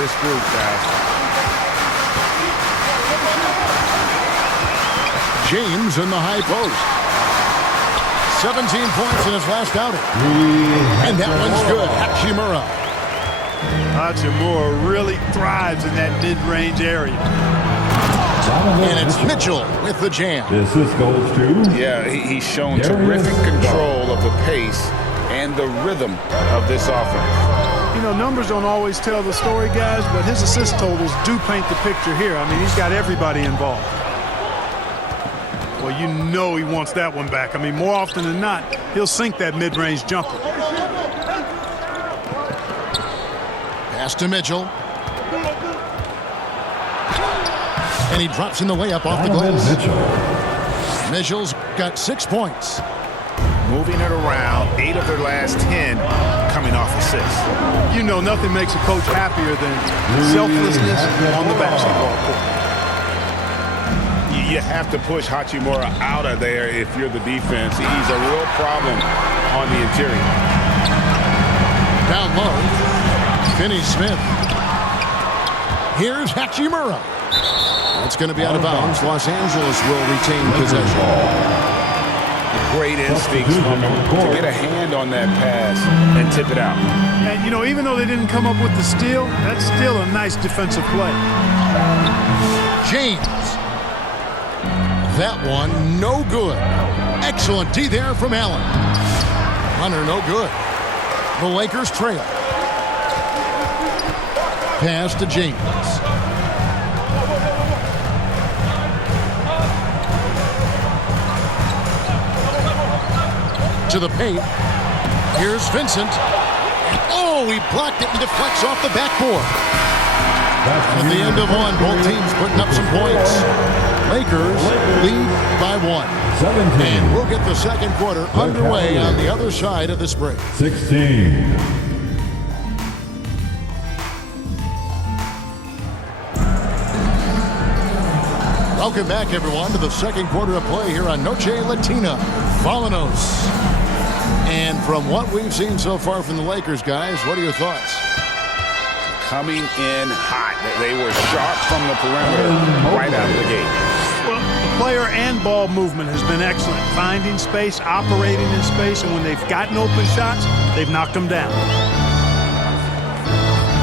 this group, guys. James in the high post. 17 points in his last outing. And that one's good. Hachimura. Hachimura really thrives in that mid-range area. And it's Mitchell with the jam. This goes to... Yeah, he's shown terrific control of the pace and the rhythm of this offense. You know, numbers don't always tell the story, guys, but his assist totals do paint the picture here. I mean, he's got everybody involved. Well, you know he wants that one back. I mean, more often than not, he'll sink that mid-range jumper. Pass to Mitchell. And he drops in the way up off the glass. Mitchell's got 6 points. Moving it around, 8 of their last 10 coming off assists. You know, nothing makes a coach happier than selflessness on the basketball court. You have to push Hachimura out of there if you're the defense. He's a real problem on the interior. Down low, Finney-Smith. Here's Hachimura. It's going to be out of bounds. Los Angeles will retain possession. Great instincts from him to get a hand on that pass and tip it out. And, you know, even though they didn't come up with the steal, that's still a nice defensive play. James. That one, no good. Excellent D there from Allen. Hunter, no good. The Lakers trail. Pass to James. To the paint. Here's Vincent. Oh, he blocked it and deflects off the backboard. At the end of one, both teams putting up some points. Lakers lead by 1. 17. And we'll get the second quarter underway on the other side of this break. 16. Welcome back, everyone, to the second quarter of play here on Noche Latina, Volanos. And from what we've seen so far from the Lakers, guys, what are your thoughts? Coming in hot. They were sharp from the perimeter right out of the gate. Well, the player and ball movement has been excellent. Finding space, operating in space, and when they've gotten open shots, they've knocked them down.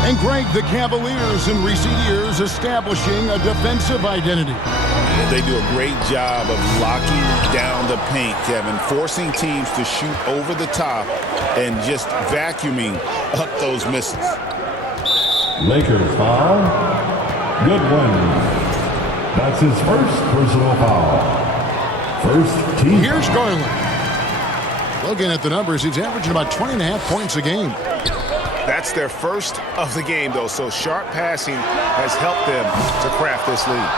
And Greg, the Cavaliers in recent years establishing a defensive identity. They do a great job of locking down the paint, Kevin, forcing teams to shoot over the top and just vacuuming up those misses. Lakers foul. Goodwin. That's his first personal foul. First team. Here's Garland. Looking at the numbers, he's averaging about 20.5 points a game. That's their first of the game, though, so sharp passing has helped them to craft this lead.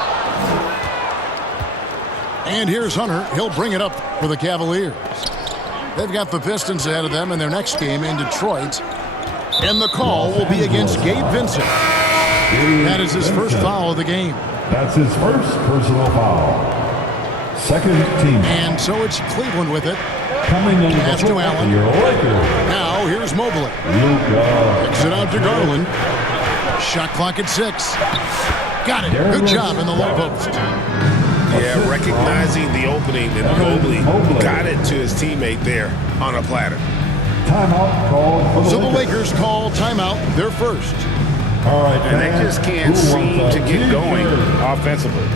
And here's Hunter. He'll bring it up for the Cavaliers. They've got the Pistons ahead of them in their next game in Detroit. And the call will be against Gabe Vincent. That is his first foul of the game. That's his first personal foul. Second team. And so it's Cleveland with it. Coming in Pass to Allen. your Lakers. Now here's Mobley. Kicks it out to Garland. Shot clock at 6. Got it. Good job in the low post. Yeah, recognizing the opening, and Mobley got it to his teammate there on a platter. Timeout called for So the Lakers call timeout, their first. All right, And they just can't seem to get going offensively.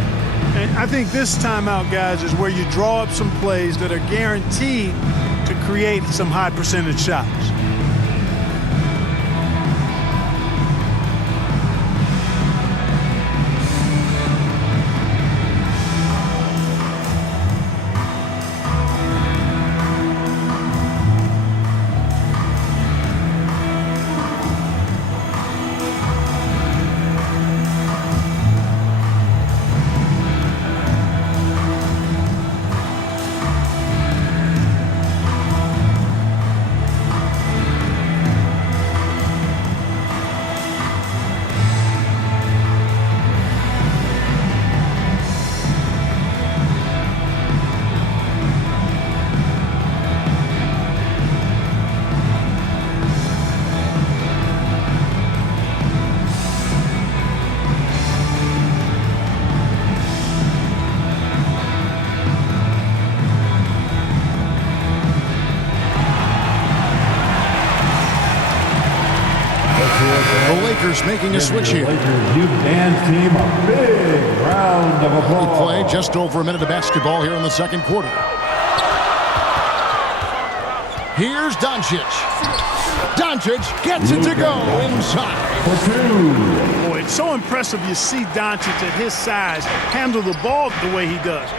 And I think this timeout, guys, is where you draw up some plays that are guaranteed to create some high percentage shots. The Lakers making a switch here. Lakers youth dance team a big round of We applause. play just over a minute of basketball here in the second quarter. Here's Doncic. Doncic gets it to go inside. For two. Boy, it's so impressive you see Doncic at his size handle the ball the way he does.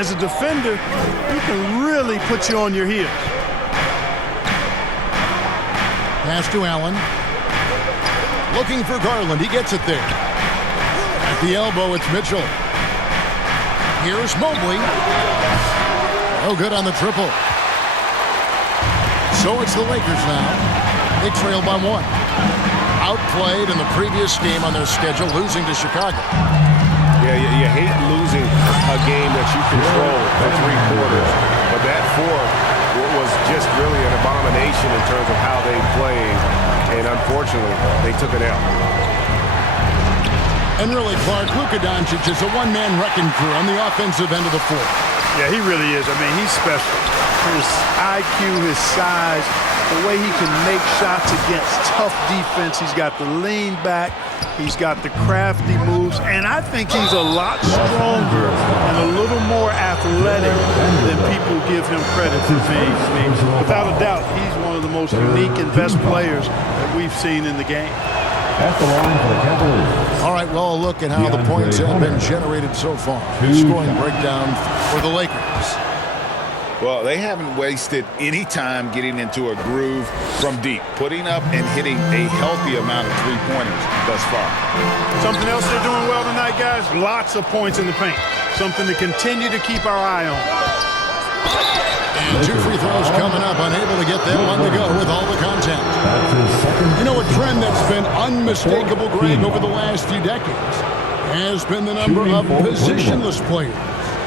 As a defender, he can really put you on your heels. Pass to Allen. Looking for Garland. He gets it there. At the elbow, it's Mitchell. Here's Mobley. Oh, good on the triple. So it's the Lakers now. They trail by one. Outplayed in the previous game on their schedule, losing to Chicago. Yeah, you hate losing a game that you control for 3 quarters. But that fourth was just really an abomination in terms of how they played. And unfortunately, they took an L. And really, Clark, Luka Doncic is a one-man wrecking crew on the offensive end of the floor. Yeah, he really is. I mean, he's special. His IQ, his size, the way he can make shots against tough defense. He's got the lean back. He's got the crafty moves. And I think he's a lot stronger and a little more athletic than people give him credit for being. I mean, without a doubt, he's one of the most unique and best players that we've seen in the game. At the line for the Cavaliers. All right, well, a look at how the points have been generated so far. Scoring breakdown for the Lakers. Well, they haven't wasted any time getting into a groove from deep, putting up and hitting a healthy amount of three-pointers thus far. Something else they're doing well tonight, guys, lots of points in the paint. Something to continue to keep our eye on. And 2 free throws coming up, unable to get that one to go with all the contact. You know, a trend that's been unmistakable, Greg, over the last few decades has been the number of positionless players.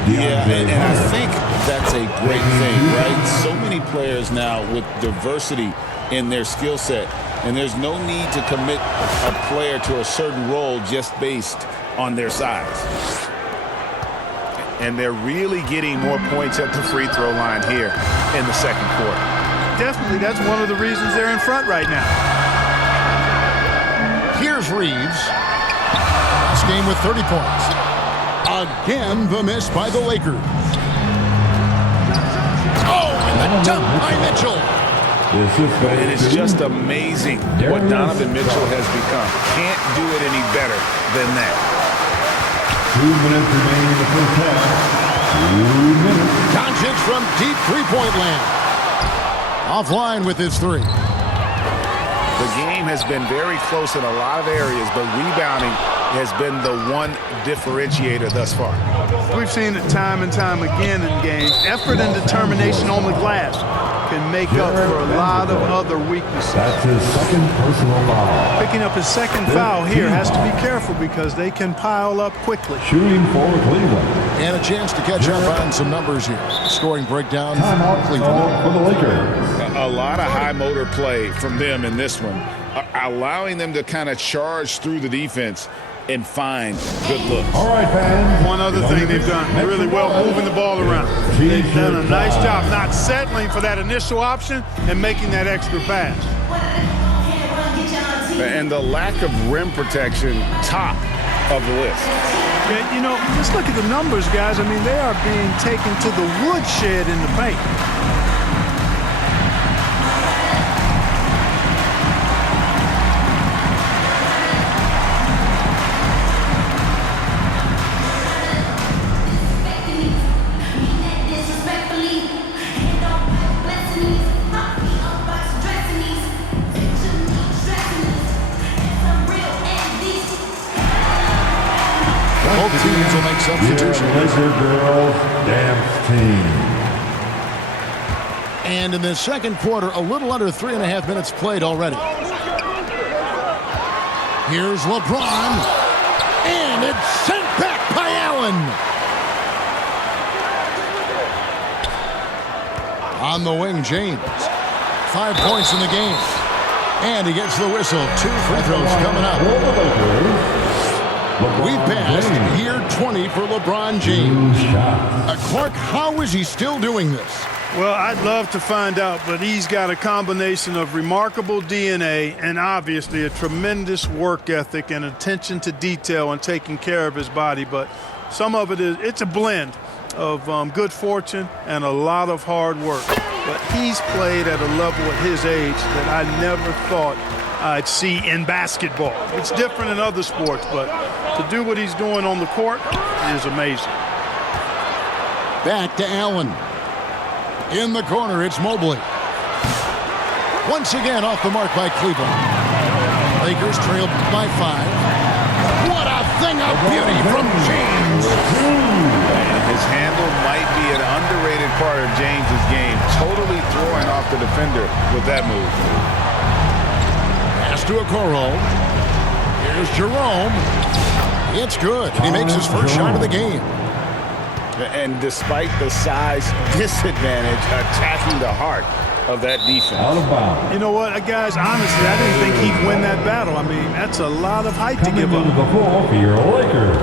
Yeah, and I think that's a great thing, right? So many players now with diversity in their skill set, and there's no need to commit a player to a certain role just based on their size. And they're really getting more points at the free throw line here in the second quarter. Definitely, that's one of the reasons they're in front right now. Here's Reeves. Last game with 30 points. Again, the miss by the Lakers. Oh, and the dunk by Mitchell. And it's just amazing what Donovan Mitchell has become. Can't do it any better than that. 2 minutes remaining in the first half. 2 minutes. Doncic from deep three-point land. Offline with his three. The game has been very close in a lot of areas, but rebounding has been the one differentiator thus far. We've seen it time and time again in games. Effort and determination on the glass can make up for a lot of other weaknesses. That's his second personal foul. Picking up his second foul here, has to be careful because they can pile up quickly. Shooting for Cleveland. And a chance to catch up on some numbers here. Scoring breakdown Timeout Cleveland. for the Lakers. A lot of high motor play from them in this one, allowing them to kind of charge through the defense and find good looks. All right, fans. One other thing they've done really well, moving the ball around. They've done a nice job not settling for that initial option and making that extra pass. And the lack of rim protection, top of the list. Yeah, you know, just look at the numbers, guys. I mean, they are being taken to the woodshed in the paint. Both teams will make substitutions. Laker girls dance team. And in the second quarter, a little under 3.5 minutes played already. Here's LeBron. And it's sent back by Allen. On the wing, James. 5 points in the game. And he gets the whistle. 2 free throws coming up. We've passed year 20 for LeBron James. Clark, how is he still doing this? Well, I'd love to find out, but he's got a combination of remarkable DNA and obviously a tremendous work ethic and attention to detail and taking care of his body. But some of it's a blend of good fortune and a lot of hard work. But he's played at a level at his age that I never thought I'd see in basketball. It's different in other sports, but to do what he's doing on the court is amazing. Back to Allen. In the corner, it's Mobley. Once again off the mark by Cleveland. Lakers trailed by 5. What a thing of beauty from James. And his handle might be an underrated part of James's game. Totally throwing off the defender with that move. Pass to Okoro. Here's Jerome. It's good. He makes his first shot of the game. And despite the size disadvantage, attacking the heart of that defense. Out of bounds. You know what, guys, honestly, I didn't think he'd win that battle. I mean, that's a lot of height to give up. Coming to the floor for your Lakers.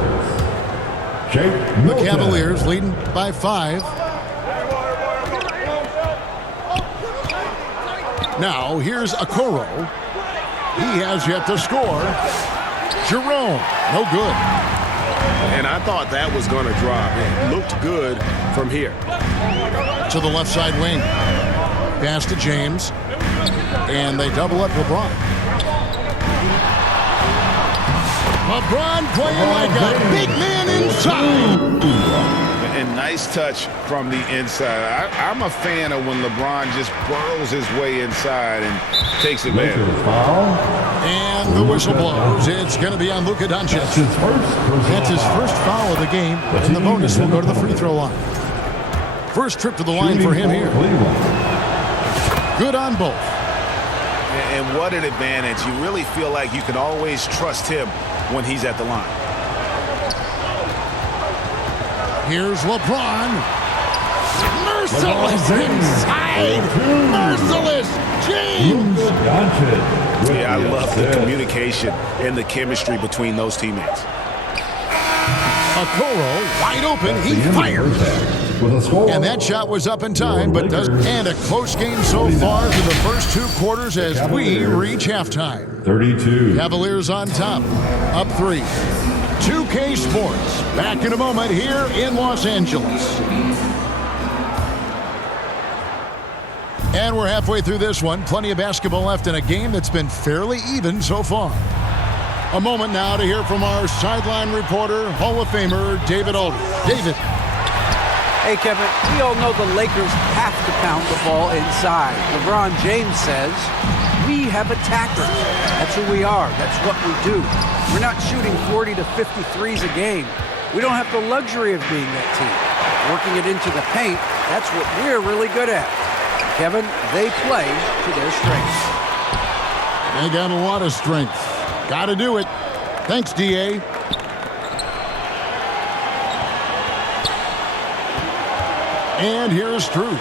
The Cavaliers leading by 5. Now, here's Okoro. He has yet to score. Jerome, no good. And I thought that was going to drop. It looked good from here. To the left side wing. Pass to James. And they double up LeBron. LeBron playing like a big man inside. And nice touch from the inside. I'm a fan of when LeBron just burrows his way inside and takes advantage. And the whistle blows. It's going to be on Luka Doncic. That's his first foul of the game. And the bonus will go to the free throw line. First trip to the line for him here. Good on both. And what an advantage. You really feel like you can always trust him when he's at the line. Here's LeBron. Merciless inside. Merciless James. Yeah, I love the communication and the chemistry between those teammates. Okoro wide open. He fires. And that shot was up in time, but doesn't. And a close game so far through the first 2 quarters as we reach halftime. 32. Cavaliers on top. Up 3. 2K Sports. Back in a moment here in Los Angeles. And we're halfway through this one. Plenty of basketball left in a game that's been fairly even so far. A moment now to hear from our sideline reporter, Hall of Famer David Aldridge. David. Hey, Kevin, we all know the Lakers have to pound the ball inside. LeBron James says, we have attackers. That's who we are. That's what we do. We're not shooting 40 to 50 threes a game. We don't have the luxury of being that team. Working it into the paint, that's what we're really good at. Kevin, they play to their strengths. They got a lot of strength. Got to do it. Thanks, D.A. And here's Strus.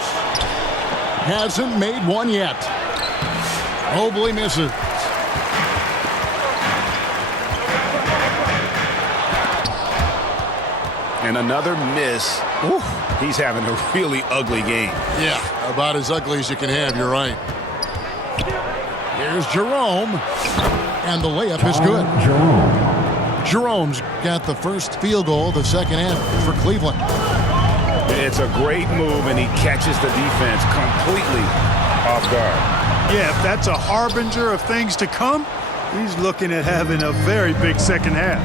Hasn't made one yet. Mobley misses. And another miss. Ooh, he's having a really ugly game. Yeah, about as ugly as you can have, you're right. Here's Jerome. And the layup is good. Jerome's got the first field goal of the second half for Cleveland. It's a great move, and he catches the defense completely off guard. Yeah, if that's a harbinger of things to come, he's looking at having a very big second half.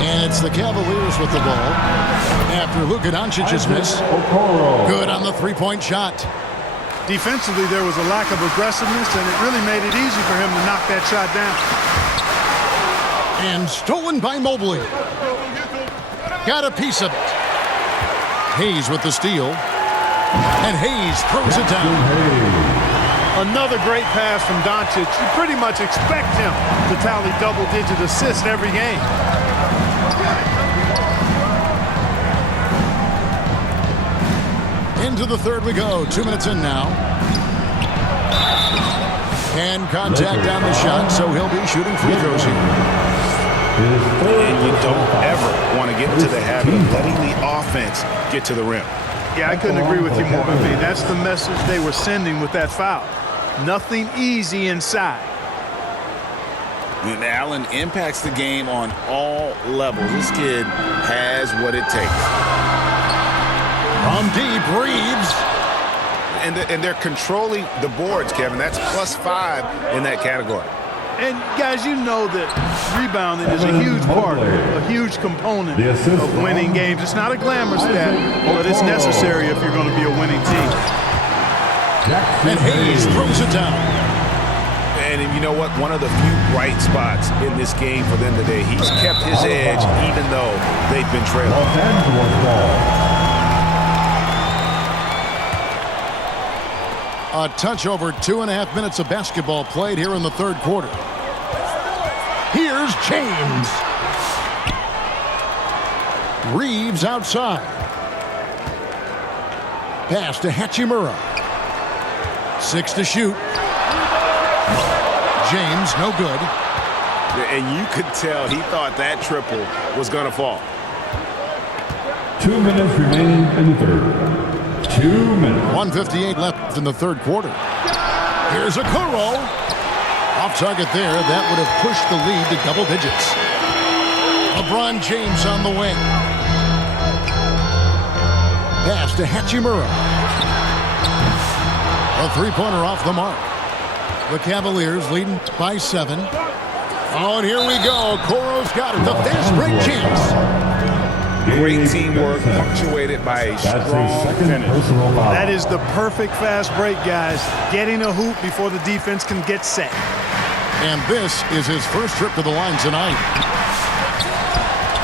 And it's the Cavaliers with the ball after Luka Doncic's miss. Good on the three-point shot. Defensively, there was a lack of aggressiveness, and it really made it easy for him to knock that shot down. And stolen by Mobley. Got a piece of it. Hayes with the steal. And Hayes throws it down. Another great pass from Doncic. You pretty much expect him to tally double-digit assists every game. Into the third we go. 2 minutes in now. And contact on the shot, so he'll be shooting free throws here. And you don't ever want to get into the habit of letting the offense get to the rim. Yeah, I couldn't agree with you more. I mean, that's the message they were sending with that foul. Nothing easy inside. And Allen impacts the game on all levels. This kid has what it takes. From deep, Reeves. And they're controlling the boards, Kevin. That's +5 in that category. And, guys, you know that rebounding is a huge part, a huge component of winning games. It's not a glamour stat, but it's necessary if you're going to be a winning team. And Hayes throws it down. And you know what? One of the few bright spots in this game for them today. He's kept his edge even though they've been trailing. Los Angeles ball. A touch over 2.5 minutes of basketball played here in the third quarter. Here's James. Reeves outside. Pass to Hachimura. 6 to shoot. James, no good. And you could tell he thought that triple was going to fall. 2 minutes remaining in the third. 2 minutes. 1:58 left in the third quarter. Here's Okoro. Off target there. That would have pushed the lead to double digits. LeBron James on the wing. Pass to Hachimura. A three-pointer off the mark. The Cavaliers leading by 7. Oh, and here we go. Okoro's got it. The fast break chance. Great teamwork punctuated by a strong finish. That is the perfect fast break, guys. Getting a hoop before the defense can get set. And this is his first trip to the line tonight.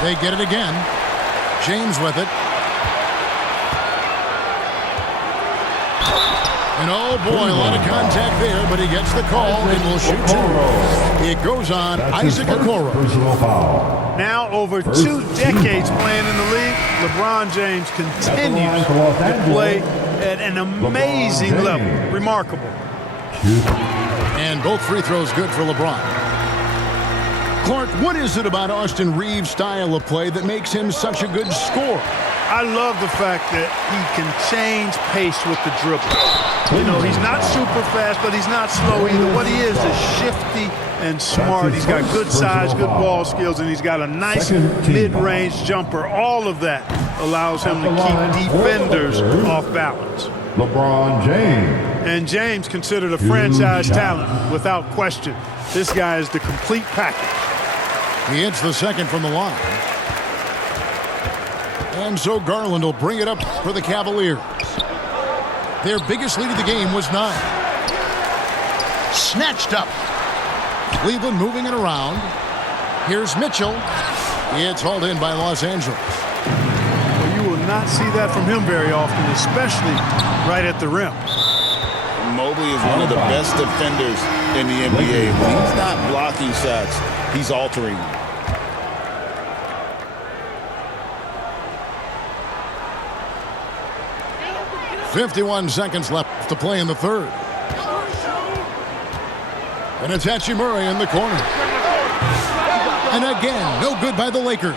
They get it again. James with it. And oh boy, a lot of contact there, but he gets the call and will shoot 2. It goes on Isaac Okoro. Personal foul. Now over 2 decades playing in the league, LeBron James continues to play at an amazing level. Remarkable. And both free throws good for LeBron. Clark, what is it about Austin Reeves' style of play that makes him such a good scorer? I love the fact that he can change pace with the dribble. You know, he's not super fast, but he's not slow either. What he is shifty and smart. He's got good size, good ball skills, and he's got a nice mid-range jumper. All of that allows him to keep defenders off balance. LeBron James. And James considered a franchise talent without question. This guy is the complete package. He hits the second from the line. And so Garland will bring it up for the Cavaliers. Their biggest lead of the game was 9. Snatched up. Cleveland moving it around. Here's Mitchell. It's hauled in by Los Angeles. Well, you will not see that from him very often, especially right at the rim. Mobley is one of the best defenders in the NBA. When he's not blocking shots, he's altering them. .51 seconds left to play in the third. And it's Hachimura in the corner. And again, no good by the Lakers.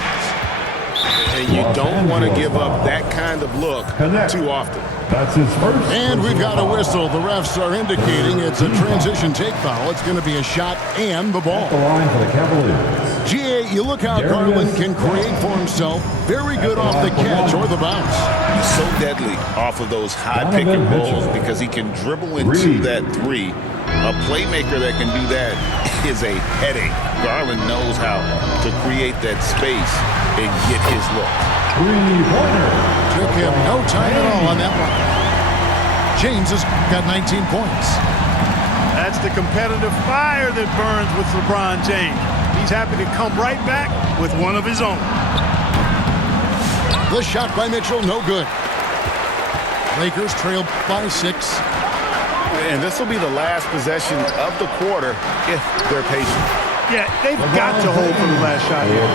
And you don't want to give up that kind of look too often. That's his first. And we've got a whistle. The refs are indicating it's a transition take foul. It's going to be a shot and the ball. The line for the Cavaliers. GA, you look how Garland can create for himself. Very good off the catch or the bounce. He's so deadly off of those high pick and rolls because he can dribble into that 3. A playmaker that can do that is a headache. Garland knows how to create that space and get his look. 3-pointer. Took him no time at all on that one. James has got 19 points. That's the competitive fire that burns with LeBron James. He's happy to come right back with one of his own. The shot by Mitchell, no good. Lakers trail by 6. And this will be the last possession of the quarter if they're patient. Yeah, they've got to hold for the last shot here.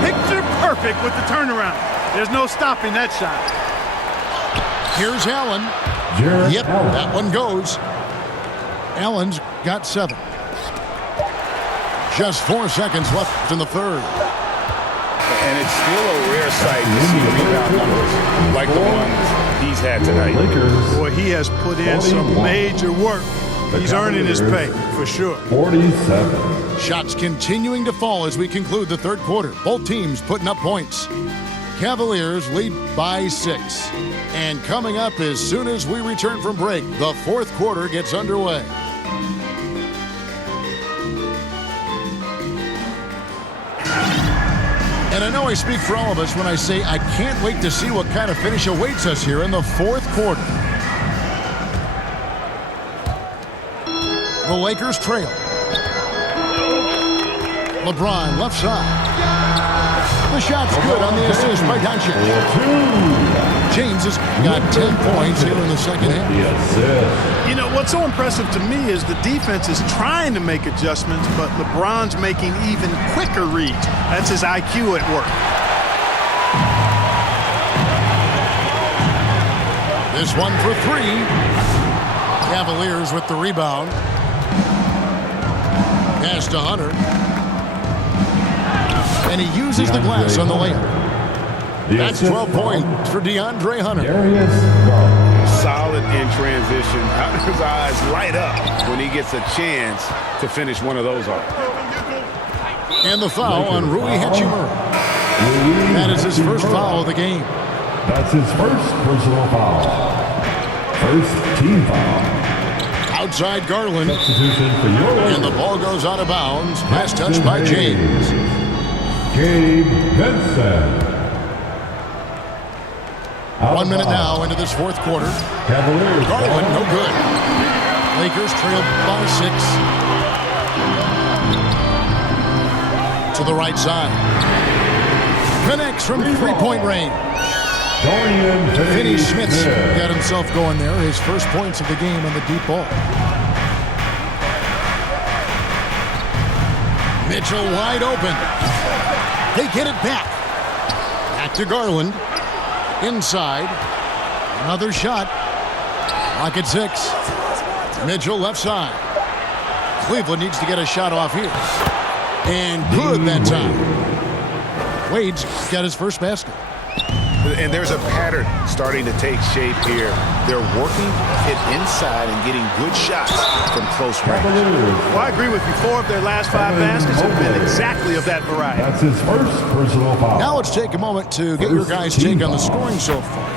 Picture perfect with the turnaround. There's no stopping that shot. Here's Allen. Yep, that one goes. Allen's got 7. Just 4 seconds left in the third. And it's still a rare sight to see rebound numbers like the ones he's had tonight. Lakers. Boy, he has put in some 41. major work. He's earning his pay, Cavaliers, for sure. 47. Shots continuing to fall as we conclude the third quarter. Both teams putting up points. Cavaliers lead by 6. And coming up as soon as we return from break, the fourth quarter gets underway. And I know I speak for all of us when I say I can't wait to see what kind of finish awaits us here in the fourth quarter. The Lakers trail. LeBron left side. The shot's good on the assist by Doncic. James has got 10 points here in the second half. Yes. You know, what's so impressive to me is the defense is trying to make adjustments, but LeBron's making even quicker reads. That's his IQ at work. This one for 3. Cavaliers with the rebound. Pass to Hunter. And he uses the glass on the layup. That's 12 points for DeAndre Hunter. Solid in transition. Hunter's eyes light up when he gets a chance to finish one of those off. And the foul on Rui Hachimura. That is his first foul of the game. That's his first personal foul. First team foul. Outside Garland. Substitution for your Lakers. And the ball goes out of bounds. Pass touch by James. Gabe Vincent. 1 minute now into this fourth quarter. Cavaliers. Garland, no good. Lakers trail by 6. To the right side. Connects from three-point range. Dorian Finney-Smith's got himself going there. His first points of the game on the deep ball. Mitchell wide open. They get it back. Back to Garland. Inside. Another shot. Clock at 6. Mitchell left side. Cleveland needs to get a shot off here. And good that time. Wade's got his first basket. And there's a pattern starting to take shape here. They're working it inside and getting good shots from close range. Well, I agree with you. 4 of their last 5 baskets have been exactly of that variety. That's his first personal foul. Now let's take a moment to get your guys' take on the scoring so far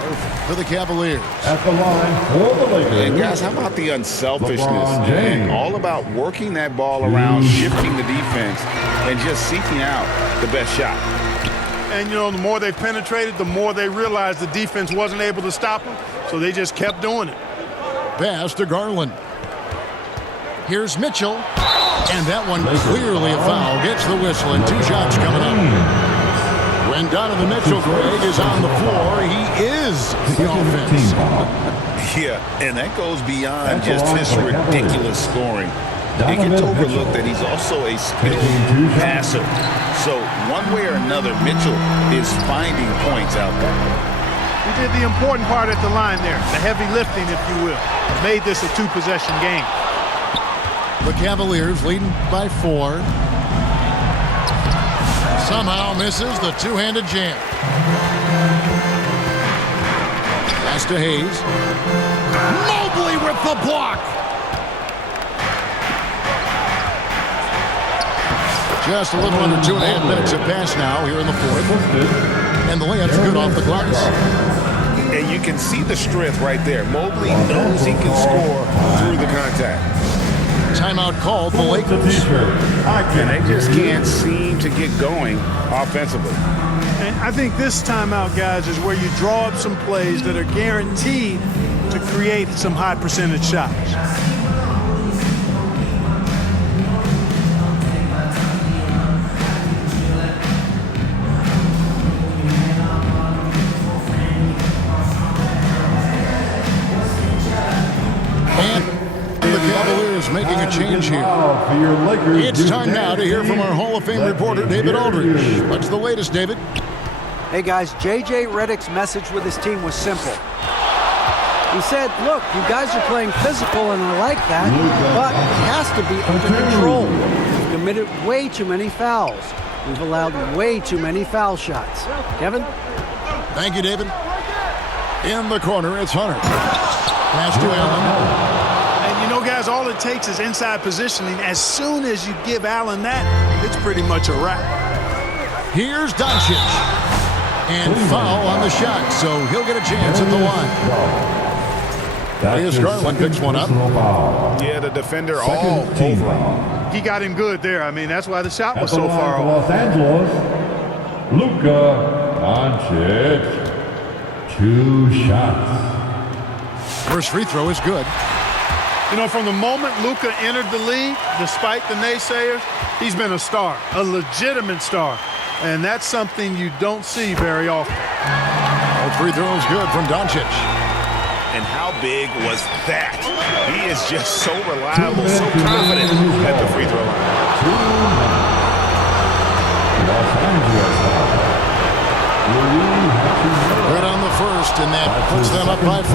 for the Cavaliers. At the line for the Lakers. And guys, how about the unselfishness? LeBron James. And all about working that ball around, shifting the defense, and just seeking out the best shot. And, you know, the more they penetrated, the more they realized the defense wasn't able to stop them, so they just kept doing it. Pass to Garland. Here's Mitchell. And that one clearly a foul. Gets the whistle and 2 shots coming up. When Donovan Mitchell, Craig, is on the floor, he is the offense. Yeah, and that goes beyond just his ridiculous scoring. It gets overlooked that he's also a skilled passer. So one way or another, Mitchell is finding points out there. He did the important part at the line there, the heavy lifting, if you will. Made this a 2-possession game. The Cavaliers leading by 4. Somehow misses the two-handed jam. Pass to Hayes. Mobley with the block. Just a little under 2.5 minutes have passed now here in the fourth. And the layup's good off the glass. And you can see the strength right there. Mobley knows he can score through the contact. Timeout called the Lakers. And they just can't seem to get going offensively. And I think this timeout, guys, is where you draw up some plays that are guaranteed to create some high percentage shots. Making a change here. It's time now to hear from our Hall of Fame reporter, David Aldridge. What's the latest, David? Hey, guys, J.J. Redick's message with his team was simple. He said, look, you guys are playing physical, and I like that, but it has to be under control. We've committed way too many fouls. We've allowed way too many foul shots. Kevin? Thank you, David. In the corner, it's Hunter. Pass to Allen. And you know, guys, all it takes is inside positioning. As soon as you give Allen that, it's pretty much a wrap. Here's Doncic. And foul on the shot, so he'll get a chance at the line. Here's Garland, picks one up. Yeah, the defender all over him. He got him good there. I mean, that's why the shot was so far Los off. Angeles, Luka Doncic. 2 shots. First free throw is good. You know, from the moment Luka entered the league, despite the naysayers, he's been a star, a legitimate star. And that's something you don't see very often. All free throws good from Doncic. And how big was that? He is just so reliable, so confident at the free throw line. Los Angeles. Good on the first, and that puts them up by 5.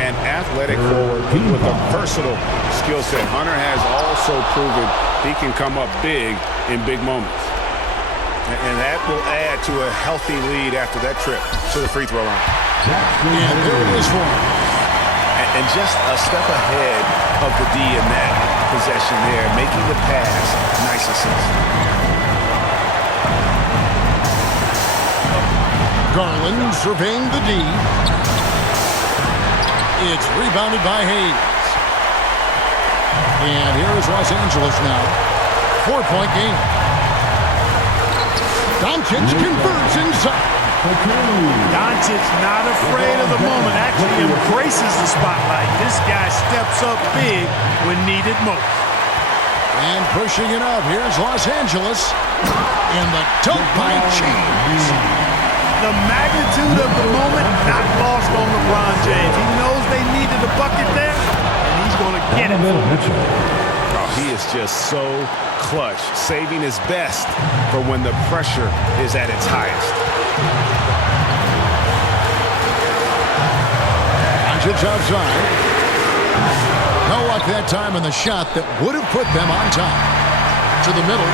An athletic forward with a versatile skill set. Hunter has also proven he can come up big in big moments. And that will add to a healthy lead after that trip to the free throw line. And there it is for him. And just a step ahead of the D in that possession there, making the pass. Nice assist. Garland surveying the D. It's rebounded by Hayes. And here is Los Angeles now. 4-point game. Doncic converts inside. Doncic not afraid of the moment, actually embraces the spotlight. This guy steps up big when needed most. And pushing it up, here's Los Angeles. And the dunk by James. The magnitude of the moment not lost on LeBron James. He knows they needed a bucket there, and he's going to get it. Oh, he is just so clutch, saving his best for when the pressure is at its highest. Doncic outside. No luck that time in the shot that would have put them on top. To the middle.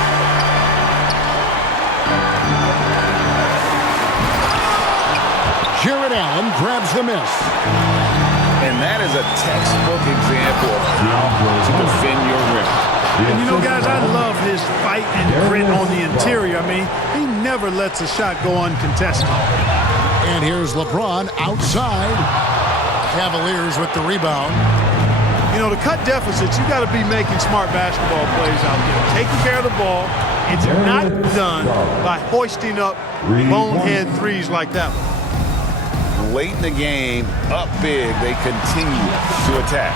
Jared Allen grabs the miss. And that is a textbook example of how to defend your rim. And you know, guys, I love his fight and grit on the interior. I mean, he never lets a shot go uncontested. And here's LeBron outside. Cavaliers with the rebound. You know, to cut deficits, you got to be making smart basketball plays out there. Taking care of the ball. It's not done by hoisting up bonehead threes like that one. Late in the game, up big, they continue to attack.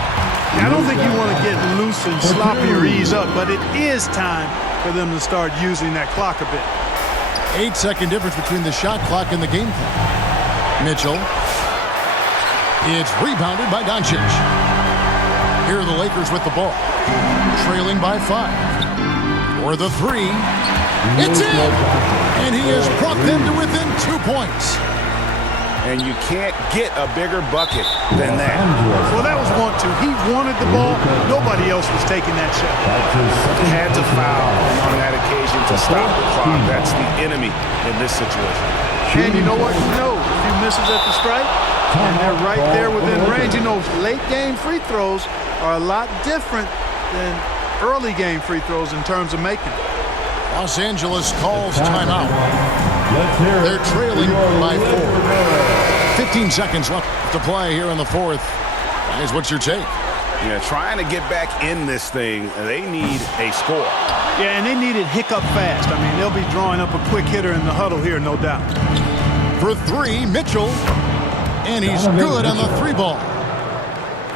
I don't think you want to get loose and sloppy or ease up, but it is time for them to start using that clock a bit. 8-second difference between the shot clock and the game clock. Mitchell. It's rebounded by Doncic. Here are the Lakers with the ball. Trailing by 5. For the 3. It's in! And he has brought them to within 2 points. And you can't get a bigger bucket than that. Well, that was 1-2. He wanted the ball. Nobody else was taking that shot. Had to foul on that occasion to stop the clock. That's the enemy in this situation. And you know what? He knows if he misses at the stripe, and they're right there within range. You know, late game free throws are a lot different than early game free throws in terms of making it. Los Angeles calls timeout. They're trailing by 4. 15 seconds left to play here in the fourth. Guys, what's your take? Yeah, trying to get back in this thing, they need a score. Yeah, and they need it hiccup fast. I mean, they'll be drawing up a quick hitter in the huddle here, no doubt. For 3, Mitchell. And he's good on the 3-ball.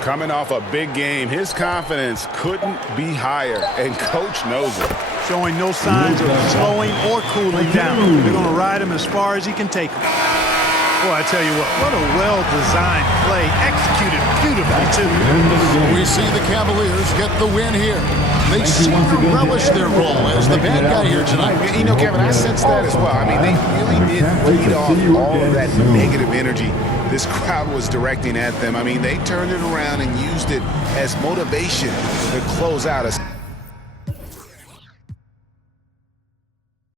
Coming off a big game, his confidence couldn't be higher, and coach knows it. Showing no signs of slowing or cooling down. They're going to ride him as far as he can take him. Boy, I tell you what a well-designed play, executed beautifully, too. We see the Cavaliers get the win here. They seem to relish their role as the bad guy here tonight. You know, Kevin, I sense that as well. I mean, they really did feed off all of that negative energy this crowd was directing at them. I mean, they turned it around and used it as motivation to close out a